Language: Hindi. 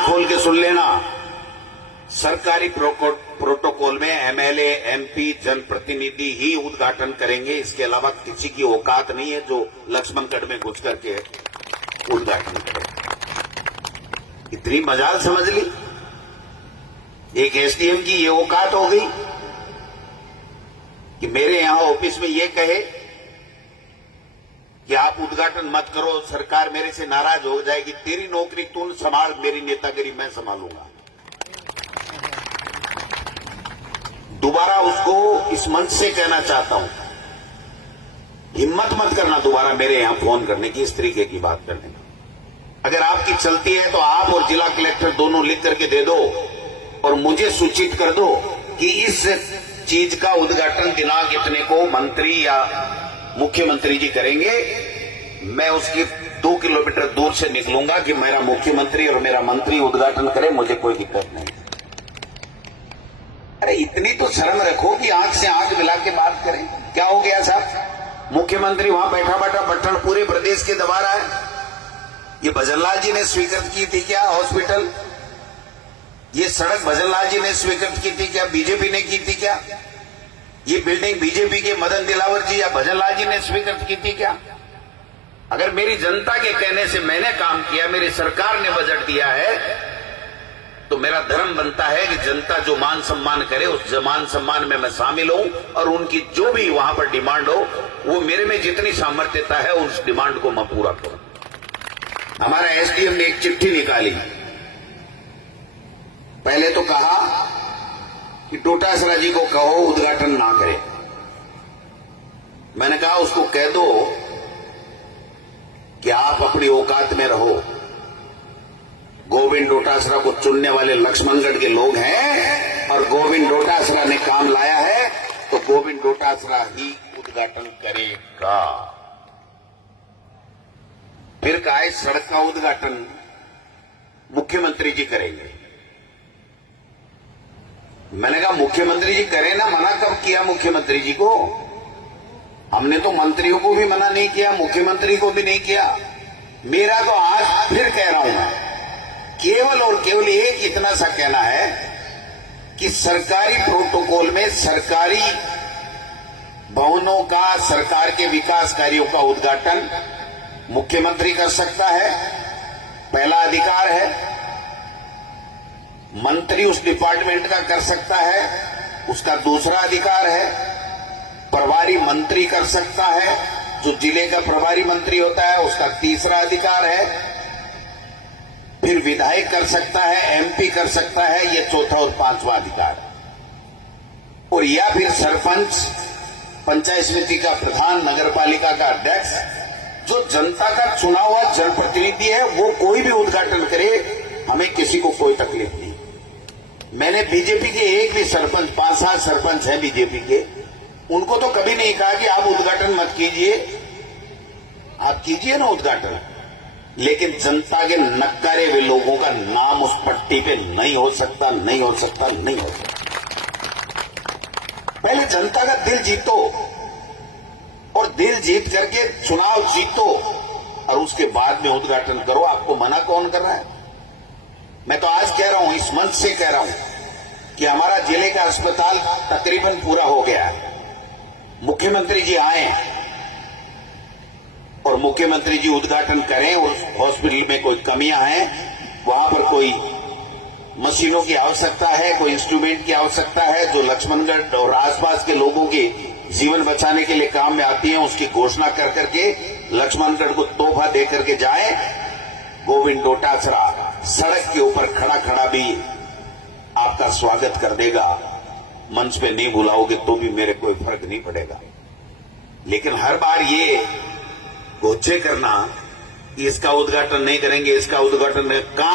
कान खोल के सुन लेना, सरकारी प्रोटोकॉल में एमएलए, एमपी, जनप्रतिनिधि ही उद्घाटन करेंगे। इसके अलावा किसी की औकात नहीं है जो लक्ष्मणगढ़ में घुस करके उद्घाटन करे। इतनी मजाल समझ ली? एक एसडीएम की ये औकात हो गई कि मेरे यहां ऑफिस में ये कहे कि आप उद्घाटन मत करो, सरकार मेरे से नाराज हो जाएगी, तेरी नौकरी तू संभाल, मेरी नेतागिरी मैं संभालूंगा। दोबारा उसको इस मंच से कहना चाहता हूं, हिम्मत मत करना दोबारा मेरे यहां फोन करने की, इस तरीके की बात करने का। अगर आपकी चलती है तो आप और जिला कलेक्टर दोनों लिख करके दे दो और मुझे सूचित कर दो कि इस चीज का उद्घाटन दिनांक इतने को मंत्री या मुख्यमंत्री जी करेंगे। मैं उसकी 2 किलोमीटर दूर से निकलूंगा कि मेरा मुख्यमंत्री और मेरा मंत्री उद्घाटन करे, मुझे कोई दिक्कत नहीं। अरे इतनी तो शर्म रखो कि आंख से आंख मिला के बात करें। क्या हो गया साहब? मुख्यमंत्री वहां बैठा बैठा बटन पूरे प्रदेश के दबा रहा है। ये भजनलाल जी ने स्वीकृत की थी क्या हॉस्पिटल? ये सड़क भजनलाल जी ने स्वीकृत की थी क्या? बीजेपी ने की थी क्या? ये बिल्डिंग बीजेपी के मदन दिलावर जी या भजनलाल जी ने स्वीकृत की थी क्या? अगर मेरी जनता के कहने से मैंने काम किया, मेरी सरकार ने बजट दिया है, तो मेरा धर्म बनता है कि जनता जो मान सम्मान करे उस मान सम्मान में मैं शामिल हूं और उनकी जो भी वहां पर डिमांड हो, वो मेरे में जितनी सामर्थ्यता है उस डिमांड को मैं पूरा करूं। हमारा एसडीएम ने एक चिट्ठी निकाली। पहले तो कहा कि डोटासरा जी को कहो उद्घाटन ना करे। मैंने कहा उसको कह दो कि आप अपनी औकात में रहो। गोविंद डोटासरा को चुनने वाले लक्ष्मणगढ़ के लोग हैं और गोविंद डोटासरा ने काम लाया है तो गोविंद डोटासरा ही उद्घाटन करेगा। फिर कहा इस सड़क का उद्घाटन मुख्यमंत्री जी करेंगे। मैंने कहा मुख्यमंत्री जी करें ना, मना कब किया मुख्यमंत्री जी को? हमने तो मंत्रियों को भी मना नहीं किया, मुख्यमंत्री को भी नहीं किया। मेरा तो आज फिर कह रहा हूं मैं, केवल और केवल एक इतना सा कहना है कि सरकारी प्रोटोकॉल में सरकारी भवनों का, सरकार के विकास कार्यों का उद्घाटन मुख्यमंत्री कर सकता है, पहला अधिकार है। मंत्री उस डिपार्टमेंट का कर सकता है, उसका दूसरा अधिकार है। प्रभारी मंत्री कर सकता है, जो जिले का प्रभारी मंत्री होता है उसका तीसरा अधिकार है। फिर विधायक कर सकता है, एमपी कर सकता है, ये चौथा और पांचवा अधिकार है। और या फिर सरपंच, पंचायत समिति का प्रधान, नगर पालिका का अध्यक्ष, जो जनता का चुना हुआ जनप्रतिनिधि है, वो कोई भी उद्घाटन करे, हमें किसी को कोई तकलीफ नहीं। मैंने बीजेपी के एक भी सरपंच, 5-7 सरपंच हैं बीजेपी के, उनको तो कभी नहीं कहा कि आप उद्घाटन मत कीजिए। आप कीजिए ना उद्घाटन, लेकिन जनता के नक्कारे हुए लोगों का नाम उस पट्टी पे नहीं हो सकता, नहीं हो सकता, नहीं हो सकता। पहले जनता का दिल जीतो और दिल जीत करके चुनाव जीतो और उसके बाद में उद्घाटन करो। आपको मना कौन कर रहा है? मैं तो आज कह रहा हूं, इस मंच से कह रहा हूं कि हमारा जिले का अस्पताल तकरीबन पूरा हो गया है। मुख्यमंत्री जी आए और मुख्यमंत्री जी उद्घाटन करें और हॉस्पिटल में कोई कमियां हैं, वहां पर कोई मशीनों की आवश्यकता है, कोई इंस्ट्रूमेंट की आवश्यकता है जो लक्ष्मणगढ़ और आसपास के लोगों के जीवन बचाने के लिए काम में आती है, उसकी घोषणा कर करके लक्ष्मणगढ़ को तोहफा दे करके जाए। गोविंद डोटासरा सड़क के ऊपर खड़ा खड़ा भी आपका स्वागत कर देगा। मंच पे नहीं बुलाओगे तो भी मेरे कोई फर्क नहीं पड़ेगा। लेकिन हर बार ये घोषणा करना कि इसका उद्घाटन नहीं करेंगे, इसका उद्घाटन काम